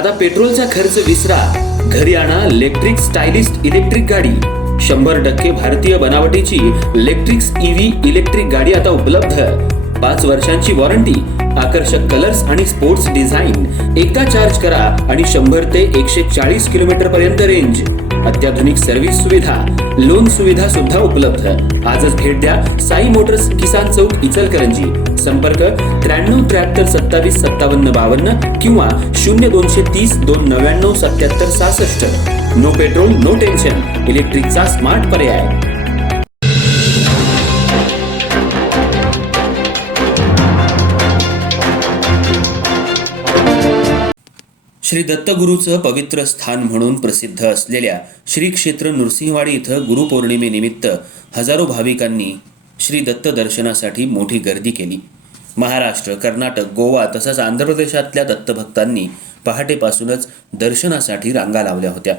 आता पेट्रोलचा खर्च विसरा, घरी आणा इलेक्ट्रिक स्टायलिस्ट इलेक्ट्रिक गाडी। 100% भारतीय बनावटीची इलेक्ट्रिक्स ईव्ही इलेक्ट्रिक गाडी आता उपलब्ध। 5 वर्षांची वॉरंटी, आकर्षक कलर्स आणि स्पोर्ट्स डिझाइन। एकदा चार्ज करा आणि 100 ते 140 किलोमीटर पर्यंत रेंज। अत्याधुनिक सर्व्हिस सुविधा, लोन सुविधा सुद्धा उपलब्ध। आजच भेट द्या साई मोटर्स, किसान चौक, इचलकरंजी। संपर्क 93 73 27 57 52 किंवा 0230 299 77 66। नो पेट्रोल नो टेन्शन, इलेक्ट्रिकचा स्मार्ट पर्याय। श्री दत्तगुरूचं पवित्र स्थान म्हणून प्रसिद्ध असलेल्या श्री क्षेत्र नृसिंहवाडी इथं गुरुपौर्णिमेनिमित्त हजारो भाविकांनी श्री दत्त दर्शनासाठी मोठी गर्दी केली। महाराष्ट्र, कर्नाटक, गोवा तसंच आंध्र प्रदेशातल्या दत्तभक्तांनी पहाटेपासूनच दर्शनासाठी रांगा लावल्या होत्या।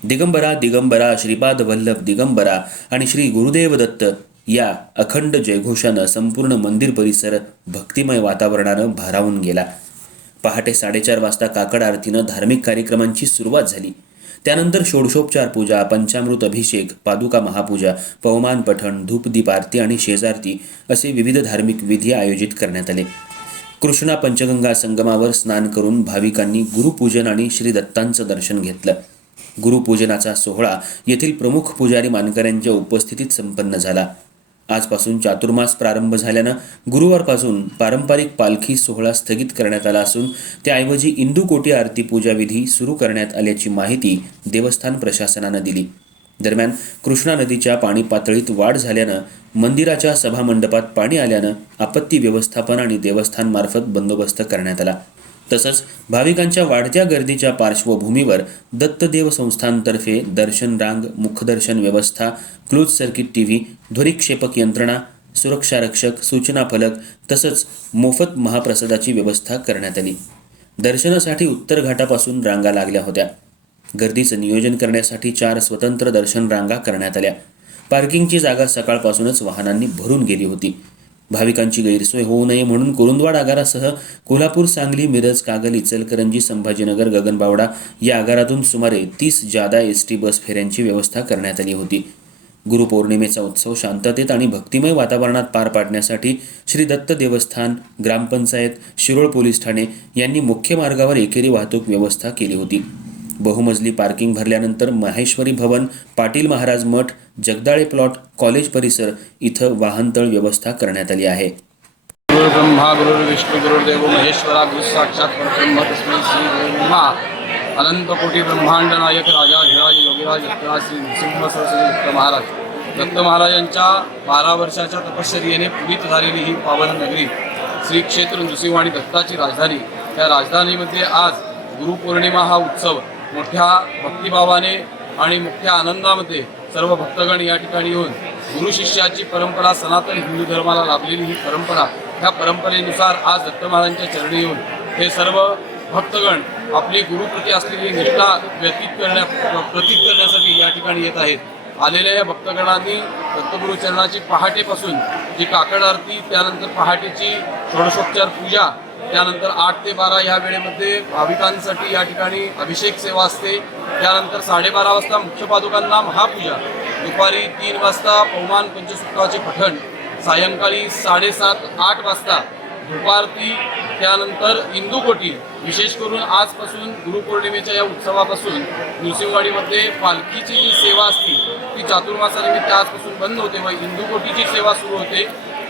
दिगंबरा दिगंबरा, श्रीपाद वल्लभ दिगंबरा आणि श्री गुरुदेव दत्त या अखंड जयघोषानं संपूर्ण मंदिर परिसर भक्तिमय वातावरणानं भारावून गेला। पहाटे 4:30 वाजता काकड आरतीनं धार्मिक कार्यक्रमांची सुरुवात झाली। त्यानंतर षोडशोपचार पूजा, पंचामृत अभिषेक, पादुका महापूजा, पवमान पठण, धूपदीप आरती आणि शेजारती असे विविध धार्मिक विधी आयोजित करण्यात आले। कृष्णा पंचगंगा संगमावर स्नान करून भाविकांनी गुरुपूजन आणि श्री दत्तांचं दर्शन घेतलं। गुरुपूजनाचा सोहळा येथील प्रमुख पुजारी मानकऱ्यांच्या उपस्थितीत संपन्न झाला। आजपासून चातुर्मास प्रारंभ झाल्यानं गुरुवारपासून पारंपरिक पालखी सोहळा स्थगित करण्यात आला असून त्याऐवजी इंदुकोटी आरती पूजा विधी सुरू करण्यात आल्याची माहिती देवस्थान प्रशासनानं दिली। दरम्यान कृष्णा नदीच्या पाणी पातळीत वाढ झाल्यानं मंदिराच्या सभामंडपात पाणी आल्यानं आपत्ती व्यवस्थापन आणि देवस्थान मार्फत बंदोबस्त करण्यात आला। तसंच भाविकांच्या वाढत्या गर्दीच्या पार्श्वभूमीवर दत्तदेव संस्थानतर्फे दर्शन रांग, मुखदर्शन व्यवस्था, क्लोज सर्किट टीव्ही, ध्वनिक्षेपक यंत्रणा, सुरक्षा रक्षक, सूचना फलक तसंच मोफत महाप्रसादाची व्यवस्था करण्यात आली। दर्शनासाठी उत्तर घाटापासून रांगा लागल्या होत्या। गर्दीचं नियोजन करण्यासाठी 4 स्वतंत्र दर्शन रांगा करण्यात आल्या। पार्किंगची जागा सकाळपासूनच वाहनांनी भरून गेली होती। भाविकांची गैरसोय होऊ नये म्हणून कुरुंदवाड आगारासह कोल्हापूर, सांगली, मिरज, कागल, इचलकरंजी, संभाजीनगर, गगनबावडा या आगारातून सुमारे 30 जादा एसटी बस फेऱ्यांची व्यवस्था करण्यात आली होती। गुरुपौर्णिमेचा उत्सव शांततेत आणि भक्तिमय वातावरणात पार पाडण्यासाठी श्री दत्त देवस्थान, ग्रामपंचायत, शिरोळ पोलीस ठाणे यांनी मुख्य मार्गावर एकेरी वाहतूक व्यवस्था केली होती। बहुमजली पार्किंग भरल्यानंतर माहेश्वरी भवन, पाटील महाराज मठ, जगदाळे प्लॉट, कॉलेज परिसर इथं वाहनतळ व्यवस्था करण्यात आली आहे। गुरु ब्रह्मा गुरु विष्णू गुरुदेव महेश्वरा गुरु साक्षात परब्रह्म तस्मै श्री ब्रह्मा अनंत कोटी ब्रह्मांड नायक राजा धिराज योगीराज श्री नृसिंह सरस्वती दत्त महाराज। दत्त महाराजांच्या 12 वर्षाच्या तपश्चर्येने पुरित झालेली ही पावन नगरी श्री क्षेत्र नृसिंहवाडी दत्ताची राजधानी। त्या राजधानीमध्ये आज गुरुपौर्णिमा हा उत्सव मोठ्या भक्तिभावाने आणि मोठ्या आनंदामध्ये सर्व भक्तगण या ठिकाणी येऊन गुरु शिष्याची परंपरा, सनातन हिंदू धर्माला लाभलेली ही परंपरा, ह्या परंपरेनुसार आज दत्त महाराजांच्या चरणी येऊन हे सर्व भक्तगण आपली गुरुप्रती असलेली निष्ठा प्रतीक करण्यासाठी या ठिकाणी येत आहेत। आलेल्या या भक्तगणांनी दत्तगुरु चरणाची पहाटेपासून जी काकड आरती, त्यानंतर पहाटेची षोडशोपचार पूजा, त्यानंतर 8 ते 12 या वेळेमध्ये भाविकांसाठी या ठिकाणी अभिषेक सेवा असते। त्यानंतर 12:30 वाजता मुख्य पादुकांना महापूजा, दुपारी 3 वाजता पवमान पंचसूक्ताचे पठण, सायंकाळी 7:30-8 वाजता धूपारती, त्यानंतर इंदुकोटी। विशेष करून आजपासून गुरुपौर्णिमेच्या या उत्सवापासून नृसिंहवाडीमध्ये पालखीची जी सेवा असते ती चातुर्मासानिमित्त आजपासून बंद होते व इंदुकोटीची सेवा सुरू होते।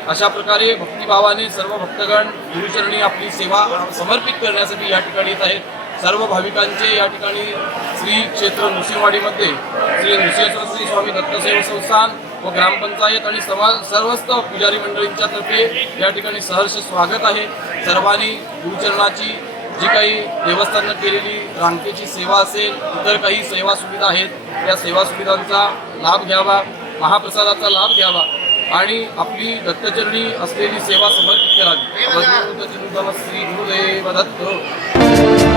अशा प्रकारे भक्तिभावाने सर्व भक्तगण गुरुचरणी आपली सेवा समर्पित करण्यासाठी या ठिकाणी येत आहेत। सर्व भाविकांचे या ठिकाणी श्री क्षेत्र नृसिंहवाडीमध्ये श्री नृसिंह स्वामी दत्तसेवा संस्थान व ग्रामपंचायत आणि सर्वस्त पुजारी मंडळींच्या तर्फे या ठिकाणी सहर्ष स्वागत आहे। सर्वांनी गुरुचरणाची जी काही देवस्थानानं केलेली रांगेची सेवा असेल, इतर काही सेवा सुविधा आहेत, त्या सेवा सुविधांचा लाभ घ्यावा, महाप्रसादाचा लाभ घ्यावा आणि आपली दत्तचरणी असलेली सेवा समर्पित करावी। श्री गुरुदेव दत्त।